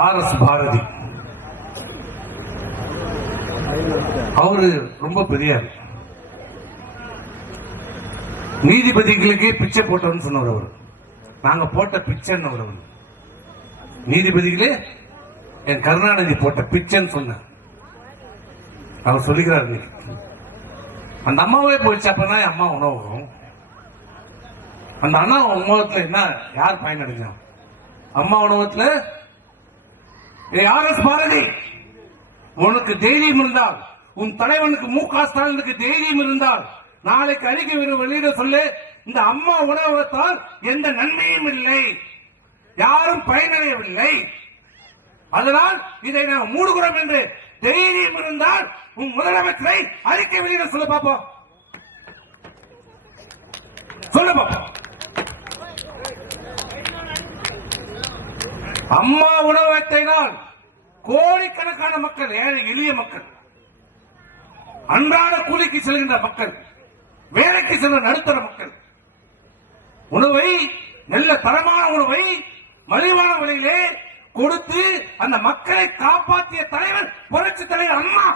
R S Bharathi. அவரு ரொம்ப பெரியார். நீதிபதிகளுக்கே பிச்சை போட்டோம்னு சொன்னவர் அவர். நாங்க போட்ட பிச்சைன்னு அவர். நீதிபதிகளே என் கருணாநிதி போட்ட பிச்சைன்னு சொன்னேன் அவர் சொல்லிக்கிறார் நீ அந்த அம்மாவே போயிடுச்சு அப்பதான் என் அம்மா உணவு வரும். அந்த அண்ணா உணவகத்துல என்ன யார் பயனடைஞ்சா? அம்மா உணவகத்துல ஆர் எஸ் பாரதி உனக்கு தைரியம் இருந்தால் உன் தலைவனுக்கு மு க ஸ்டாலினுக்கு தைரியம் இருந்தால் நாளைக்கு அறிக்கை வெளியிட சொல்லு இந்த அம்மா உணவகத்தால் எந்த நன்மையும் இல்லை. யாரும் பயனடையவில்லை. அதனால் இதை நாம் மூடுகிறோம் என்று தைரியம் இருந்தால் உன் முதலமைச்சரை அறிக்கை வெளியிட சொல்ல பார்ப்போம் சொல்ல பார்ப்போம் அம்மா உணவகத்தினால் கோடிக்கணக்கான மக்கள் ஏழை எளிய மக்கள் அன்றாட கூலிக்கு செல்கின்ற மக்கள் வேலைக்கு செல்ல நடுத்தர மக்கள். உணவை நல்ல தரமான உணவை மலிவான விலையிலே கொடுத்து அந்த மக்களை காப்பாற்றிய தலைவர் புரட்சி தலைவர் அம்மா.